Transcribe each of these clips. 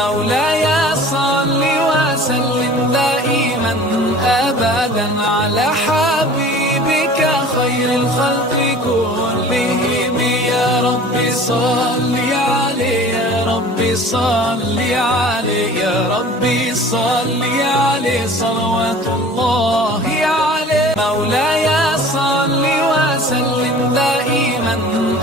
مولاي صل وسلم دائما أبدا على حبيبك خير الخلق كلهم. يا رب صل عليه، يا رب صل عليه، يا رب صل عليه صلوات الله عليه. مولاي صل وسلم دائما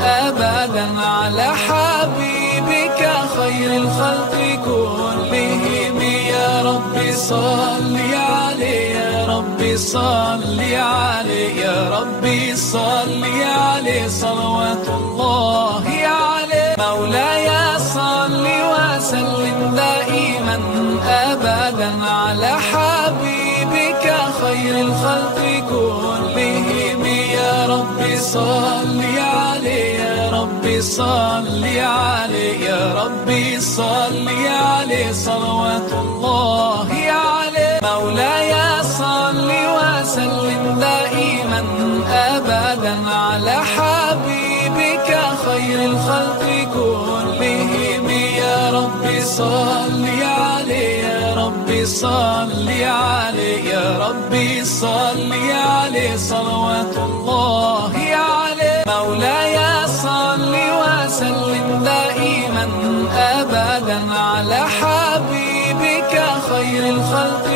أبدا على حبيبك خير الخلق كلهم. يا رب صل عليه، يا رب صل عليه، يا رب صل عليه صلوات الله عليه. مولاي صل وسلم دائما أبدا على حبيبك خير الخلق كلهم. يا رب صل عليه، يا رب صل عليه، يا رب صل عليه صلوات الله عليه. مولاي صل وسلم دائما أبدا على حبيبك خير الخلق كلهم. يا رب صل عليه، يا رب صل عليه، يا رب صل عليه صلوات الله عليه. مولاي صل وسلم دائما أبدا على حبيبك خير الخلق